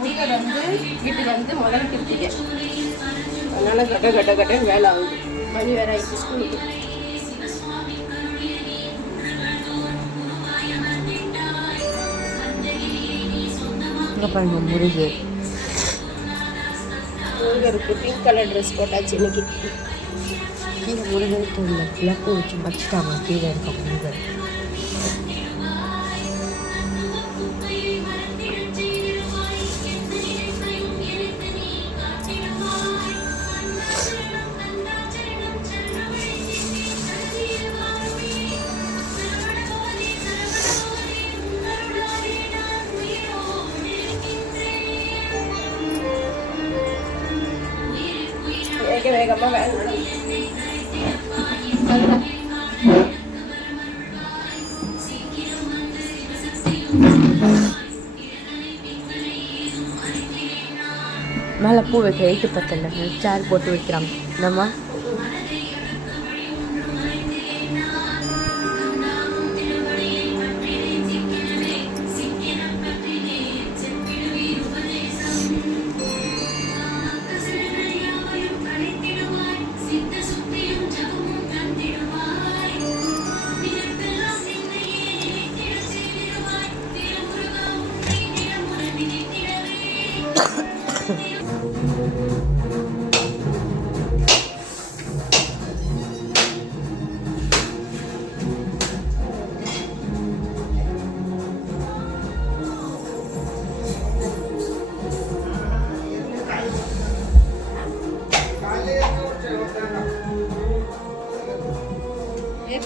முருகர் வீட்டுக்கு முதல்ல கிருத்திகை, அதனால கட்டன்னு வேலை ஆகுது. மணி வேற ஆயிடுச்சு ஸ்கூலுக்கு. பாருங்க முருகருக்கு பிங்க் கலர் ட்ரெஸ் போட்டாச்சு இன்னைக்கு. முருகருக்கு இல்லை விளக்கு வச்சு வச்சுட்டாங்க கீழே இருக்க முருகர். வேகமாக வேணும். மேலே பூ வைக்க 8 பத்தல சேர் போட்டு வைக்கிறாங்க. நம்ம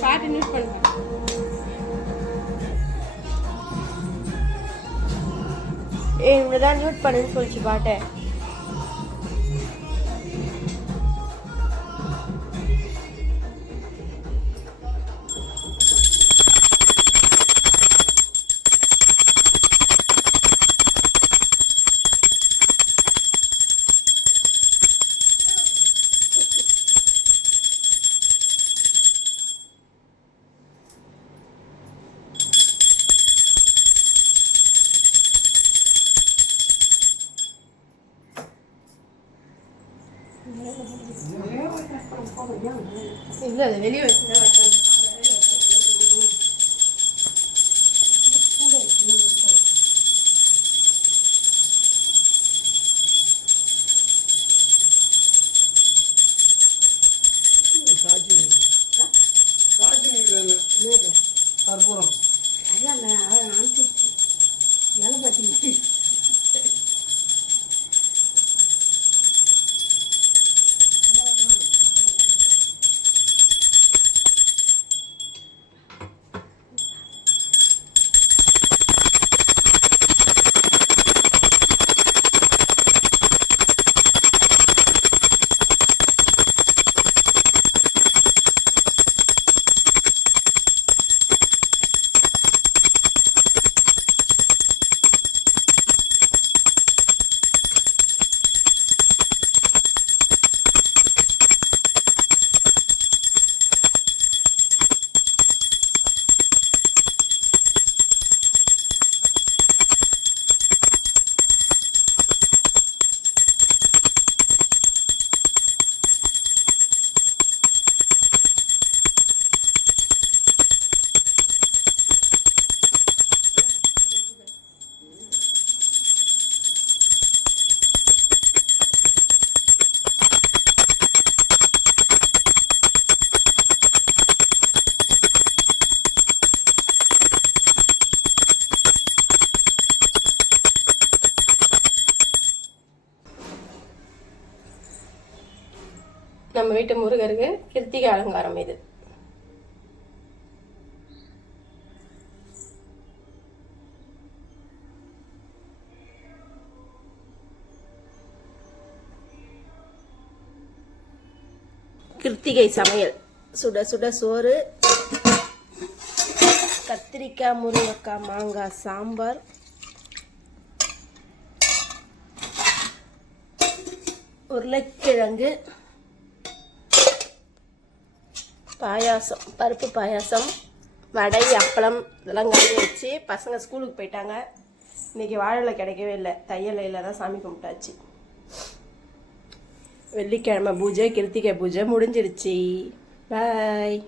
பாட்டு நியூஸ் பண்ணுங்க. இவ்வளோதான் நியூட் பண்ணுன்னு சொல்லிச்சு பாட்டை. இல்லை அது வெளியே வச்சுதான் வச்சாங்க. கற்பூரம் அதான் அனுப்பிச்சு இலை பட்டி. நம்ம வீட்டு முருகருக்கு கிருத்திகை அலங்காரம் இது. கிருத்திகை சமையல் சுட சுட சோறு, கத்திரிக்காய் முருங்கைக்காய் மாங்காய் சாம்பார், உருளைக்கிழங்கு பாயாசம், பருப்பு பாயாசம், வடை, அப்பளம் இதெல்லாம் காய வச்சு பசங்க ஸ்கூலுக்கு போயிட்டாங்க. இன்னைக்கு வாழை கிடைக்கவே இல்லை, தையலையில் தான் சாமி கும்பிட்டாச்சு. வெள்ளிக்கிழமை பூஜை, கிருத்திகை பூஜை முடிஞ்சிருச்சு. பாய்.